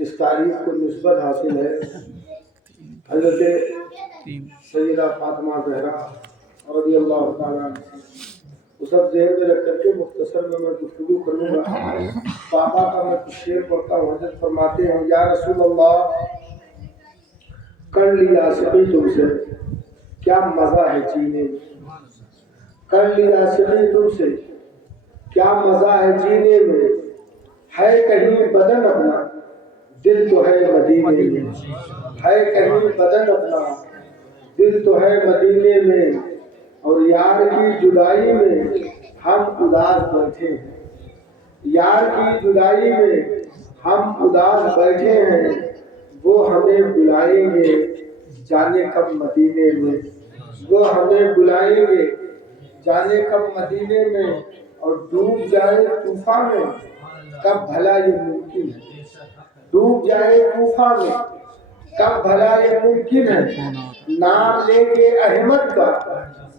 جس تعریف کو نسبت حاصل ہے حضرت سیدہ فاطمہ زہرا رضی اللہ تعالیٰ عنہ، وہ سب ذہن میں رکھ کر کے مختصر میں گفتگو کروں گا۔ بابا کا میں کچھ شعر پڑھتا ہوں۔ حضرت فرماتے ہیں یا رسول اللہ کر لیا سبھی تم سے کیا مزہ ہے جینے میں، کر لیا سبھی تم سے کیا مزہ ہے جینے میں، ہے کہیں بدن اپنا دل تو ہے مدینے میں، ہے کہیں بدن اپنا دل تو ہے مدینے میں، اور یار کی جدائی میں ہم اداس بیٹھے ہیں، یار کی جدائی میں ہم اداس بیٹھے ہیں، وہ ہمیں بلائیں گے جانے کب مدینے میں، وہ ہمیں بلائیں گے جانے کب مدینے میں، اور ڈوب جائے طوفان میں کب بھلا یہ ممکن ہے، ڈوب جائے طوفان میں کب بھلا یہ ممکن ہے، نام لے کے احمد کا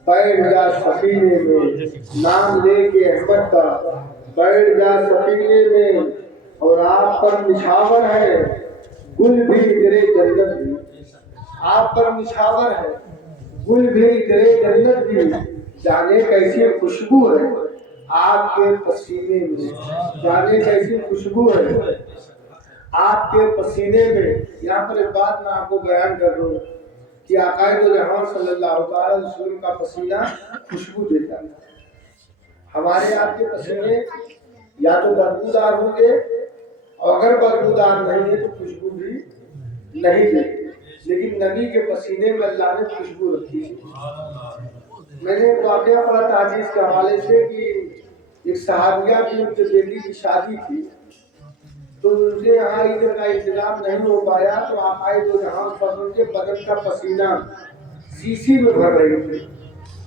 بیٹھ جا سفینے میں، نام لے کے احمد کا بیٹھ جا سفینے میں، اور آپ پر نچھاور ہے گل بھی گرے جنت بھی، آپ پر نچھاور ہے گل بھی گرے جنت بھی، جانے کیسی خوشبو ہے آپ کے پسینے میں، جانے کیسی خوشبو ہے آپ کے پسینے میں۔ یہاں پر ایک بات میں آپ کو بیان کر دوں کہ آقائے دو جہاں صلی اللہ علیہ وسلم کا پسینہ خوشبو دیتا ہے۔ ہمارے آپ کے پسینے یا تو بدبودار ہوں گے، اور اگر بدبودار نہیں ہے تو خوشبو بھی نہیں دیتے، لیکن نبی کے پسینے میں اللہ نے خوشبو رکھی ہے۔ میں نے ایک واقعہ پڑھا تھا حدیث کے حوالے سے کہ ایک صحابیہ کی ان کے بیٹی کی شادی تھی، تو ان کے یہاں عید کا انتظام نہیں ہو پایا، تو آقائے دو جہاں پر ان کے بدن کا پسینہ شیشی میں بھر رہی تھی۔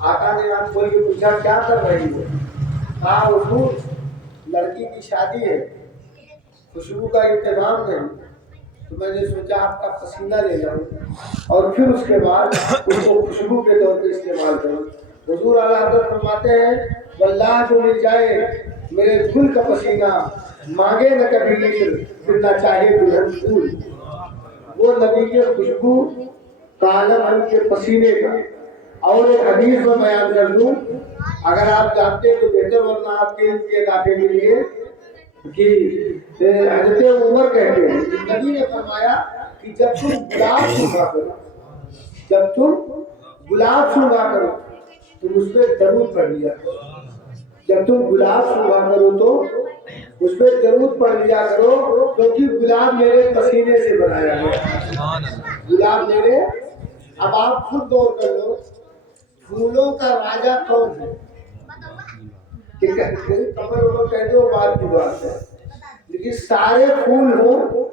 آقا نے آپ کھول کے پوچھا کیا کر رہی ہو؟ کہا حضور لڑکی کی شادی ہے، خوشبو کا انتظام نہیں، تو میں نے سوچا آپ کا پسینہ لے جاؤں اور پھر اس کے بعد اس کو خوشبو کے طور پہ استعمال کروں۔ حضور اعلیٰ حضرت فرماتے ہیں واللہ جو مل جائے میرے دل کا پسینہ، مانگے نہ کبھی عطر پھر نہ چاہے دلہن پھول، وہ نبی کے خوشبو کا عالم ان کے پسینے کا۔ اور ایک حدیث میں بیان کر دوں، اگر آپ جانتے تو بہتر، ورنہ آپ کے اضافے کے لیے کہ حضرت عمر کہتے ہیں کہ نبی نے فرمایا کہ جب تم گلاب سونگا کرو، جب تم گلاب سونگا کرو تو اس پہ درود پڑھ لیا کرو، جب تم گلاب سونگا کرو تو اس پہ درود پڑھ لیا کرو، کیونکہ گلاب میرے پسینے سے بنایا ہے، گلاب میرے۔ اب آپ خود غور کر لو پھولوں کا راجا کون ہے؟ کمر کہہ دو بات کی بات ہے، لیکن سارے پھول ہو،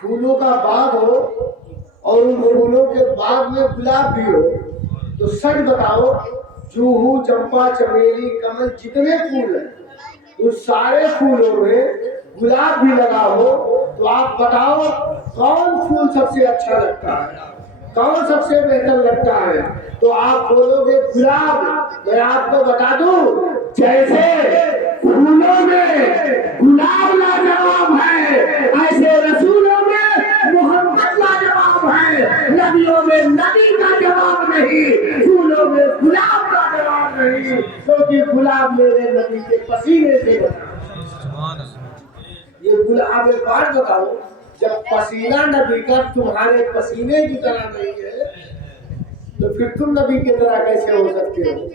پھولوں کا باغ ہو، اور ان پھولوں کے باغ میں گلاب بھی ہو، تو سچ بتاؤ جوہو چمپا چمیلی کمل جتنے پھول ہیں ان سارے پھولوں میں گلاب بھی لگا ہو، تو آپ بتاؤ کون پھول سب سے اچھا لگتا ہے، کون سب سے بہتر لگتا ہے؟ تو آپ بولو گے گلاب۔ میں آپ کو بتا دوں جیسے پھولوں میں گلاب لاجواب ہے، ایسے رسولوں میں محمد لاجواب ہے، نبیوں میں نبی کا جواب نہیں، پھولوں میں گلاب کا جواب نہیں، کیونکہ گلاب میرے نبی کے پسینے سے بنا۔ یہ گلاب ایک بات بتاؤ، جب پسینہ نبی کا تمہارے پسینے کی طرح نہیں ہے تو پھر تم نبی کی طرح کیسے ہو سکتے ہو؟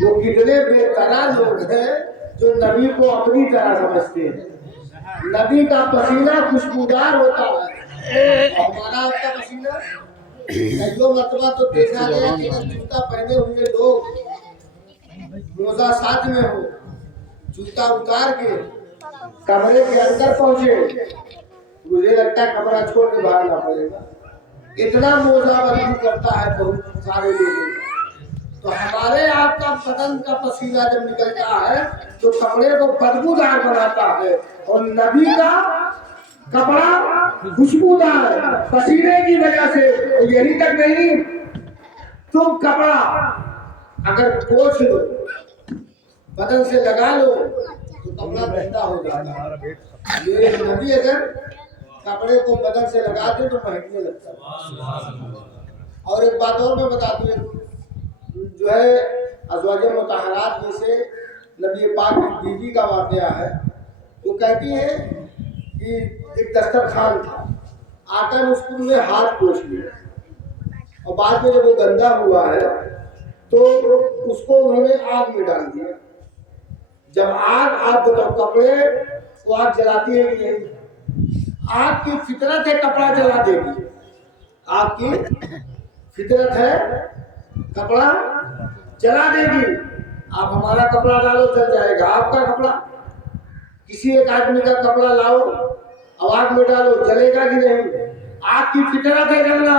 وہ کتنے بے طرح لوگ ہیں جو نبی کو اپنی طرح سمجھتے ہیں۔ نبی کا پسینہ خوشبودار ہوتا ہے، ہمارا آپ کا پسینہ کئی مرتبہ تو دیکھا گیا کہ جوتا پہنے ہوئے لوگ موزہ ساتھ میں ہو، جوتا اتار کے کمرے کے اندر پہنچے، مجھے لگتا ہے کمرہ چھوڑ کے باہر نہ پڑے گا، اتنا موزہ بدبو کرتا ہے بہت سارے لوگوں۔ تو ہمارے آپ کا بدن کا پسینہ جب نکلتا ہے تو کپڑے کو بدبودار بناتا ہے، اور نبی کا کپڑا خوشبودار پسینے کی وجہ سے۔ یہی تک نہیں، تم کپڑا اگر پوچھ لو، بدن سے لگا لو تو کپڑا بہتا ہو جاتا ہے۔ یہ نبی اگر کپڑے کو بدن سے لگا دے تو مہکنے لگتا ہے۔ اور ایک بات اور میں بتا دوں، جو ہے ازواج مطہرات میں سے نبی پاک کی بیوی کا واقعہ ہے، وہ کہتی ہیں کہ ایک دسترخوان تھا، آقا نے اس کو میں ہاتھ پوچھ لیا، اور بعد میں جب وہ گندا ہوا ہے تو اس کو انہوں نے آگ میں ڈال دیا۔ جب آگ بتاؤ کپڑے کو آگ جلاتی ہے کہ نہیں؟ آگ کی فطرت ہے کپڑا جلا دے گی، آگ کی فطرت ہے کپڑا جلا دے گی۔ آپ ہمارا کپڑا ڈالو جل جائے گا، آپ کا کپڑا، کسی ایک آدمی کا کپڑا لاؤ اب آگ میں ڈالو جلے گا کہ نہیں؟ آگ کی فطرت ہے جلنا،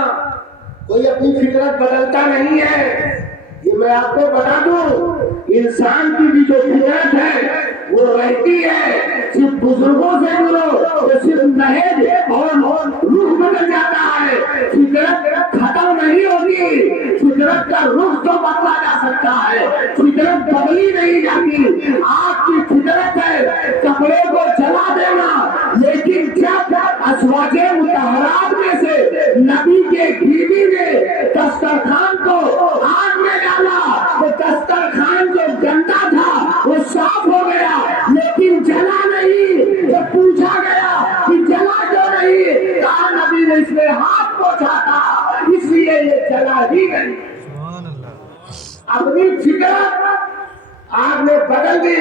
کوئی اپنی فطرت بدلتا نہیں ہے۔ یہ میں آپ کو بتا دوں، انسان کی بھی جو فطرت ہے وہ رہتی ہے، صرف بزرگوں سے ملو تو صرف نہج اور روح بدل جاتا ہے، فطرت ختم نہیں ہوگی، فطرت کا رخ تو بدلا جا سکتا ہے، فطرت بدلی نہیں جاتی۔ آپ کی فطرت ہے کپڑے کو جلا دینا، لیکن جب ازواج مطہرات میں سے نبی کے بیوی نے دسترخوان کو آگ میں ڈالا تو دسترخوان جو گندا تھا وہ صاف ہو گیا، لیکن جلا نہیں۔ جب پوچھا گیا کہ جلا کیوں نہیں، کہا نبی نے اس میں ہاتھ پوچھا تھا اس لیے یہ جلا ہی نہیں۔ اپنی فطرت آگ نے بدل دی۔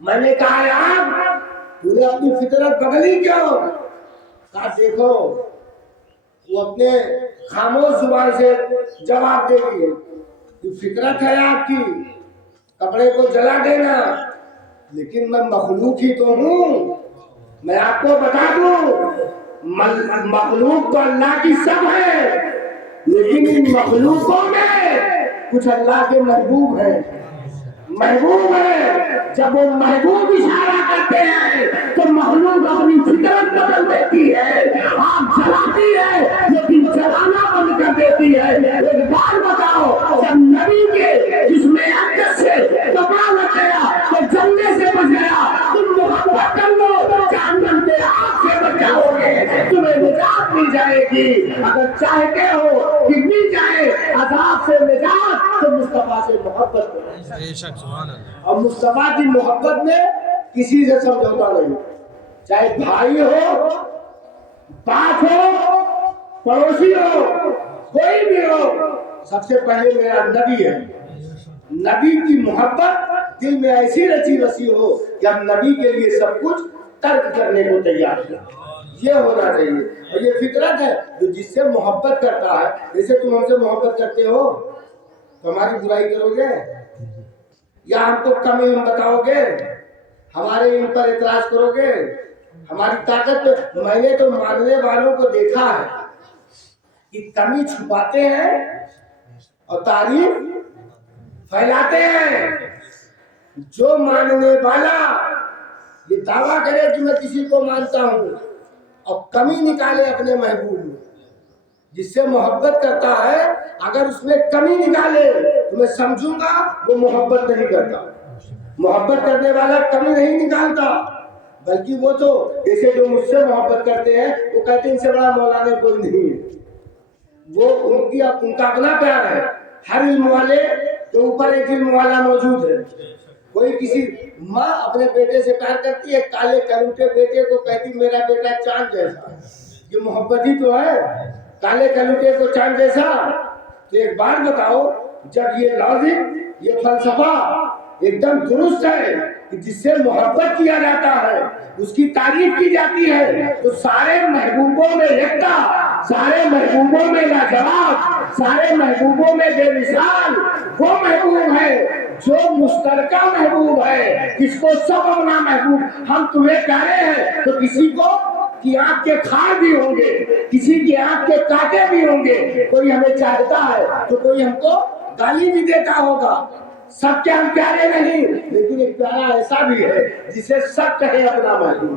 میں نے کہا آگ تو نے اپنی فطرت بدلی کیوں؟ کہا دیکھو وہ اپنے خاموش زبان سے جواب دے گی، یہ فطرت ہے آپ کی کپڑے کو جلا دینا، لیکن میں مخلوق ہی تو ہوں۔ میں آپ کو بتا دوں مخلوق تو اللہ کی سب ہے، لیکن ان مخلوقوں میں کچھ اللہ کے محبوب ہیں، محبوب ہے۔ جب وہ محبوب اشارہ کرتے ہیں تو مخلوق اپنی فطرت بدل دیتی ہے، آگ جلاتی ہے لیکن جلانا بند کر دیتی ہے۔ ایک بات بتاؤ، جب نبی کے جس میں اقدس سے کپڑا لگ گیا تو جلنے سے بچ گیا، تم محبت کر لو جہنم کے آگ سے بچ جاؤ گے، تمہیں نجات مل جائے گی۔ اگر چاہتے ہو کہ مل جائے عذاب سے نجات تو مصطفیٰ سے محبت کرو۔ بے شک سبحان اللہ۔ اور مصطفیٰ کی محبت میں کسی سے سمجھوتا نہیں، چاہے بھائی ہو، باپ ہو، پڑوسی ہو، کوئی بھی ہو، سب سے پہلے میرا نبی ہے۔ نبی کی محبت دل میں ایسی رچی بسی ہو کہ ہم نبی کے لیے سب کچھ ترک کرنے کو تیار ہیں، یہ ہونا چاہیے۔ اور یہ فطرت ہے جو جس سے محبت کرتا ہے، جیسے تم ہم سے محبت کرتے ہو تو ہماری برائی کرو گے یا ہم کو کم علم بتاؤ گے، ہمارے علم پر اعتراض کرو گے، ہماری طاقت پہ؟ میں نے تو ماننے والوں کو دیکھا ہے کہ کمی چھپاتے ہیں اور تعریف پھیلاتے ہیں۔ جو ماننے والا یہ دعویٰ کرے کہ میں کسی کو مانتا ہوں اور کمی نکالے اپنے محبوب میں، جس سے محبت کرتا ہے اگر اس میں کمی نکالے تو میں سمجھوں گا وہ محبت نہیں کرتا۔ محبت کرنے والا کمی نہیں نکالتا، بلکہ وہ تو جیسے جو مجھ سے محبت کرتے ہیں وہ کہتے ہیں ان سے بڑا مولانا کوئی نہیں ہے، وہ ان کا اپنا پیار ہے۔ ہر علم والے کے اوپر ایک علم والا موجود ہے۔ کوئی کسی ماں اپنے بیٹے سے پیار کرتی ہے، کالے کلوٹے بیٹے کو کہتی میرا بیٹا چاند جیسا، یہ محبت ہی تو ہے، کالے کلوٹے کو چاند جیسا۔ تو ایک بات بتاؤ، جب یہ لازم یہ فلسفہ ایک دم درست ہے کہ جس سے محبت کیا جاتا ہے اس کی تعریف کی جاتی ہے، تو سارے محبوبوں میں یکتا، سارے محبوبوں میں لاجواب، سارے محبوبوں میں بے مثال وہ محبوب ہے جو مشترکہ محبوب ہے، جس کو سب اپنا محبوب۔ ہم تمہیں پیارے ہیں تو کسی کو کی آنکھ کے کھار بھی ہوں گے، کسی کی آنکھ کے کاٹے بھی ہوں گے، کوئی ہمیں چاہتا ہے تو کوئی ہم کو گالی بھی دیتا ہوگا۔ سب کے ہم پیارے نہیں، لیکن ایک پیارا ایسا بھی ہے جسے سب کہے اپنا محبوب،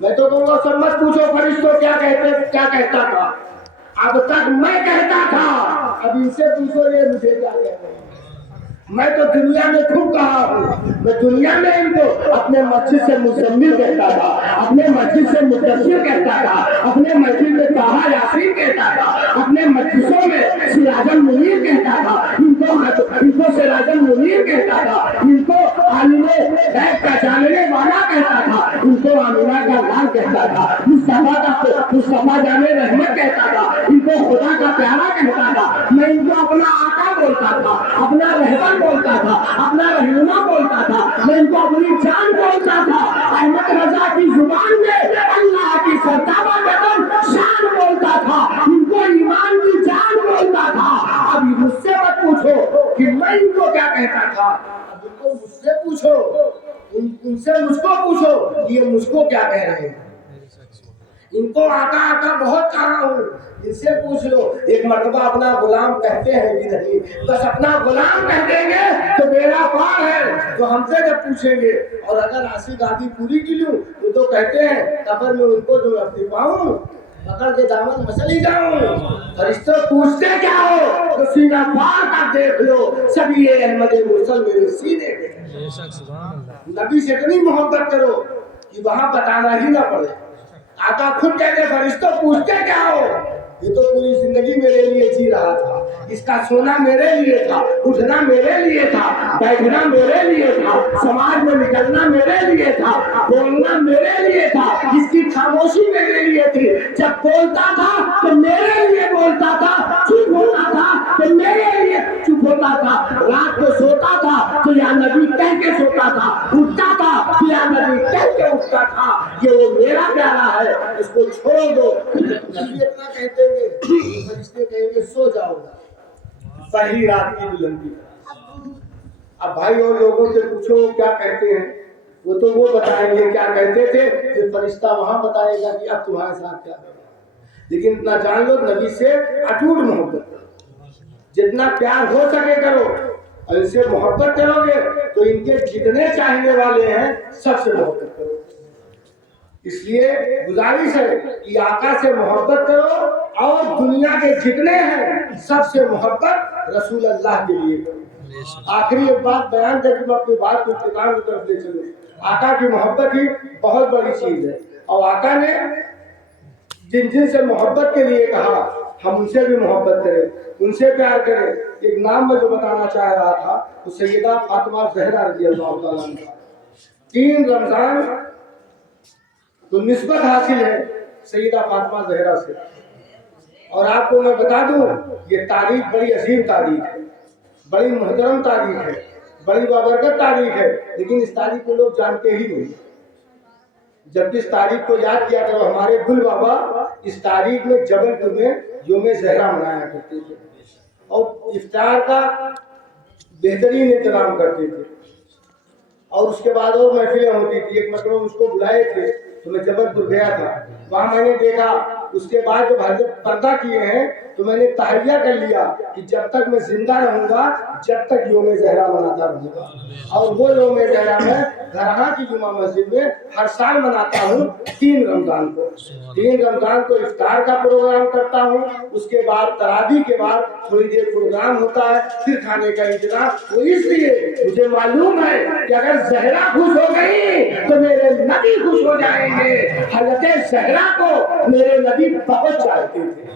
میں تو کہوں گا سب مت پوچھو فرشتوں کیا کہتا تھا، اب تک میں کہتا تھا، اب ان سے پوچھو یہ مجھے کیا کہتے ہیں۔ میں تو دنیا میں خوب کہا ہوں، میں دنیا میں ان کو اپنے مسجد سے مزمل کہتا تھا، اپنے مسجد سے مدثر کہتا تھا، اپنے مسجد میں طٰہٰ یاسین کہتا تھا، اپنے مسجدوں میں سراج المنیر کہتا تھا، ان کو سراج المنیر کہتا تھا، ان کو عالم غیب کا جاننے والا کہتا تھا، ان کو آمینہ کا لال کہتا تھا، مصطفیٰ جان رحمت کہتا تھا، ان کو خدا کا پیارا کہتا تھا۔ میں ان کو اپنا آقا بولتا تھا، اپنا رہبر بولتا تھا، اپنا رہنما بولتا تھا، میں ان کو اپنی جان بولتا تھا۔ احمد رضا کی زبان میں اللہ کی سرتابہ قدم شان بولتا تھا، ان کو ایمان کی جان بولتا تھا۔ اب مجھ سے مت پوچھو کہ میں ان کو کیا کہتا تھا، اب ان کو مجھ سے پوچھو، ان سے مجھ کو پوچھو یہ مجھ کو کیا کہہ رہے ہیں۔ ان کو آقا آقا بہت کہا ہوں، ان سے پوچھ لو ایک مرتبہ اپنا غلام کہتے ہیں کہ نہیں، بس اپنا غلام کہہ دیں گے تو بیڑا پار ہے۔ تو ہم سے جب پوچھیں گے اور اگر عاشق آدھی پوری کی لوں تو کہتے ہیں قبر میں ان کو جو اپنی پاؤں پکڑ کے دامن مسلی جاؤں۔ فرشتوں پوچھتے کیا ہو تو سینہ پھاڑ کر دیکھ لو، سبھی احمد مرسل میرے سینے میں۔ نبی سے اتنی محبت کرو کہ وہاں بتانا ہی نہ پڑے۔ آقا خود کہتے فرشتوں پوچھتے کیا ہو، یہ تو پوری زندگی میرے لیے جی رہا تھا، اس کا سونا میرے لیے تھا، اٹھنا میرے لیے تھا، بیٹھنا میرے لیے تھا، سماج میں نکلنا میرے لیے تھا، بولنا میرے لیے تھا، اس کی خاموشی میرے لیے تھی، جب بولتا تھا تو میرے لیے بولتا تھا، چپ ہوتا تھا تو میرے لیے چپ ہوتا تھا، رات کو سوتا تھا تو یا نبی کہہ کے سوتا تھا، اٹھتا تھا تو یا نبی کہہ کے اٹھتا تھا۔ یہ وہ میرا پیارا ہے، اس کو چھوڑ دو۔ نبی اتنا کہتے گے فرشتے کہیں گے سو جاؤ پہلی رات کی بلندی۔ اب بھائی اور لوگوں سے پوچھو کیا کہتے ہیں، وہ تو وہ بتائیں گے کیا کہتے تھے، پھر فرشتہ وہاں بتائے گا کہ اب تمہارے ساتھ کیا کرنا۔ لیکن اتنا جان لو نبی سے اٹوٹ محبت کرو، جتنا پیار ہو سکے کرو، اور ان سے محبت کرو گے تو ان کے جتنے چاہنے والے ہیں سب سے محبت کرو۔ اس لیے گزارش ہے کہ آقا سے محبت کرو اور دنیا کے جتنے ہیں سب سے محبت رسول اللہ کے لیے کرو۔ آخری ایک بات بیان کر کے میں اپنی بات کو اختتام کی طرف لے چلوں۔ آقا کی محبت ہی بہت بڑی چیز ہے، اور آقا نے جن سے محبت کے لیے کہا ہم ان سے بھی محبت کریں، ان سے پیار کریں۔ ایک نام میں جو بتانا چاہ رہا تھا وہ سیدہ فاطمہ زہرا رضی اللہ تعالیٰ عنہا۔ 3 رمضان تو نسبت حاصل ہے سیدہ فاطمہ زہرا سے، اور آپ کو میں بتا دوں یہ تاریخ بڑی عظیم تاریخ ہے، بڑی محترم تاریخ ہے، بڑی بابرکت تاریخ ہے، لیکن اس تاریخ کو لوگ جانتے ہی نہیں۔ جب اس تاریخ کو یاد کیا کرو، ہمارے گل بابا اس تاریخ میں جبل پور میں یوم زہرا منایا کرتے تھے اور افطار کا بہترین انتظام کرتے تھے، اور اس کے بعد اور محفلیں ہوتی تھی۔ ایک مرتبہ اس کو بلائے تھے تو میں جبل پور گیا تھا، وہاں میں نے دیکھا اس کے بعد جب حضرت پردہ کیے ہیں تو میں نے تحریہ کر لیا کہ جب تک میں زندہ رہوں گا جب تک یوم زہرا مناتا رہوں گا، اور وہ یوم زہرا میں گھرہاں کی جمعہ مسجد میں ہر سال مناتا ہوں 3 رمضان کو۔ 3 رمضان کو افطار کا پروگرام کرتا ہوں، اس کے بعد تراویح کے بعد تھوڑی دیر پروگرام ہوتا ہے، پھر کھانے کا انتظام۔ وہ اس لیے مجھے معلوم ہے کہ اگر زہرا خوش ہو گئی تو میرے نبی خوش ہو جائیں گے۔ حضرت زہرا کو میرے نبی بہت چاہتے تھے،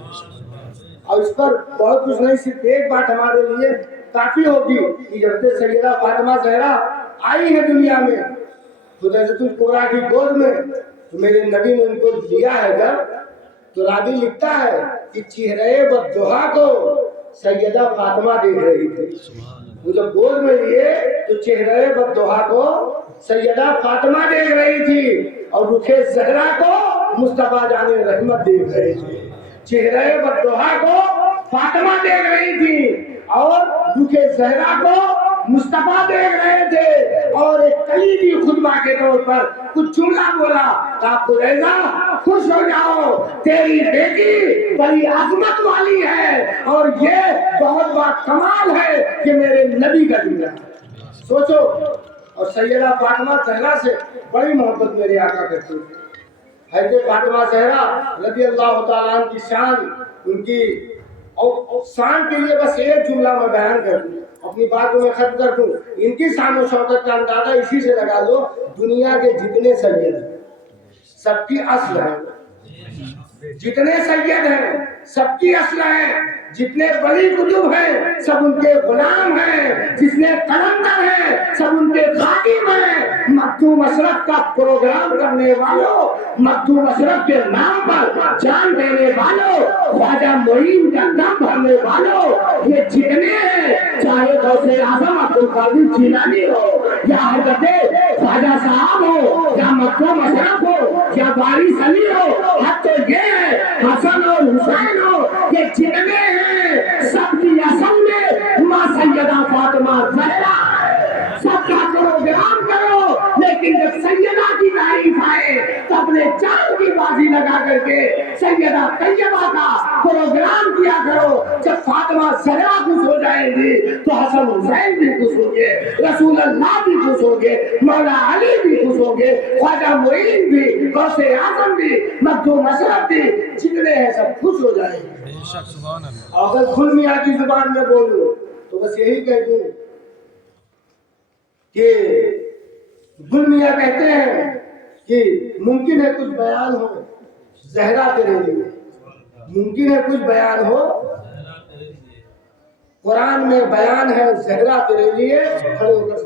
اور اس پر بہت کچھ نہیں، صرف ایک بات ہمارے لیے کافی ہوگی کہ حضرت سیدہ فاطمہ زہرا آئی ہے دنیا میں حضرت القبریٰ کی گود میں، تو میرے نبی نے ان کو لیا ہے جب، تو راوی لکھتا ہے کہ چہرے بددعا کو سیدہ فاطمہ دیکھ رہی تھی۔ وہ جب گود میں لیے تو چہرے بددعا کو سیدہ فاطمہ دیکھ رہی تھی، اور رخ زہرا کو مصطفیٰ جان رحمت دیکھ رہی تھی۔ چہرے بددعا کو فاطمہ دیکھ رہی تھی اور رخ زہرا کو مصطفیٰ دیکھ رہے تھے، اور ایک کلیدی خطبہ کے طور پر کچھ جملہ بولا کہ قریظہ خوش ہو جاؤ، تیری بیٹی بڑی عظمت والی ہے، اور یہ بہت بڑا کمال ہے کہ میرے نبی کا دنیا ہے۔ سوچو، اور سیدہ فاطمہ زہرا سے بڑی محبت میرے آقا کرتے تھے۔ حضرت فاطمہ زہرا رضی اللہ تعالیٰ عنہ کی شان، ان کی شان کے لیے بس ایک جملہ میں بیان کر دوں، اپنی بات کو میں ختم کر دوں. ان کی شان و شوکت کا اندازہ اسی سے لگا دو، دنیا کے جتنے سید ہیں سب کی اصل ہے، جتنے سید ہیں سب کی اصل ہے، جتنے بڑی کتب ہیں سب ان کے غلام ہیں، جتنے قلندر ہیں سب ان کے خادم ہیں. مکتوم اشرف کا پروگرام کرنے والوں، مکتوم اشرف کے نام پر جان دینے والوں، خواجہ معین کا نام بھرنے والوں، یہ جتنے ہیں، چاہے غوث اعظم عبدالقادر جیلانی ہو یا حضرت خواجہ صاحب ہو یا مکتوم اشرف ہو یا وارث علی ہو، حق تو یہ ہے حسن اور حسین ہو، یہ جتنے ہیں سب کی اصل میں ماں سیدہ فاطمہ زہرا ہے. سب کا پروگرام کرو، لیکن جب سیدہ کی تعریف آئے تو اپنے چاند کی بازی لگا کر کے سیدہ طیبہ کا پروگرام کیا کرو. جب فاطمہ زہرا خوش ہو جائیں گی تو حسن حسین بھی خوش ہوں گے، رسول اللہ بھی خوش ہوں گے، مولا علی بھی خوش ہوں گے، خواجہ معین بھی، غوث اعظم بھی، مکتوم اشرف بھی، جتنے ہیں سب خوش ہو جائیں گے. بے شک سبحان اللہ. اگر کھل میاں کی زبان میں بولوں تو بس یہی کہہ دوں کہ گل میاں کہتے ہیں کہ ممکن ہے کچھ بیان ہو زہرا تیرے لیے، ممکن ہے کچھ بیان ہو، قرآن میں بیان ہے زہرا تیرے لیے. کھڑے ہو کر